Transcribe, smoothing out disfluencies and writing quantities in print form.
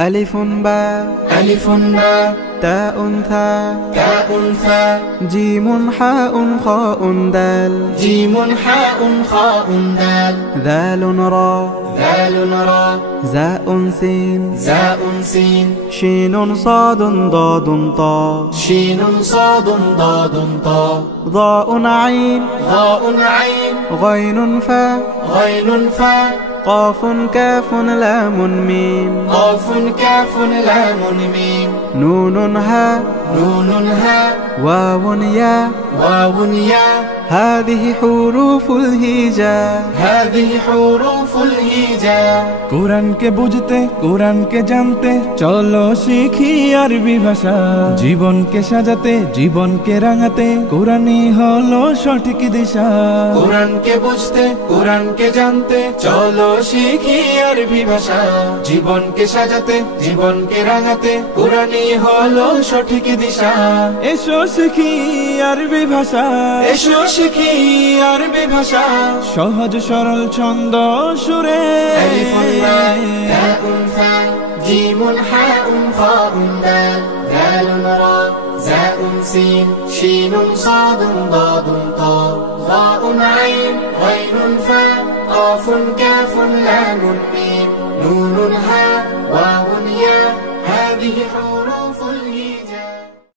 ألف باء ألف باء تاء ثاء تاء ثاء جيم حاء خاء دال جيم حاء خاء دال ذال راء ذال راء زاء سين زاء سين شين صاد ضاد طاء شين صاد ضاد طاء ضاء عين ضاء عين غين فاء غين فاء قاف كاف لام ميم قاف كاف لام ميم نون هاء نون هاء واو ياء واو ياء هذه حروف الهجاء هذه حروف الهجاء কোরআনকে বুঝতে কোরআনকে জানতে চলো শিখি আরবি ভাষা জীবনকে সাজাতে জীবনকে রাঙাতে কোরআনই হলো সঠিক দিশা কোরআনকে বুঝতে কোরআনকে জানতে চলো শিখি আরবি ভাষা জীবনকে সাজাতে জীবনকে রাঙাতে কোরআনই হলো সঠিক দিশা এসো শিখি আরবি ভাষা এসো শিখি আরবি ভাষা সহজ সরল ছন্দ সুরে ألف باء تاء ثاء جيم حاء خاء دال ذال راء زاء سين شين صاد ضاد طاء ضاء عين غين فاء قاف كاف لام ميم نون هاء واو ياء هذه حروف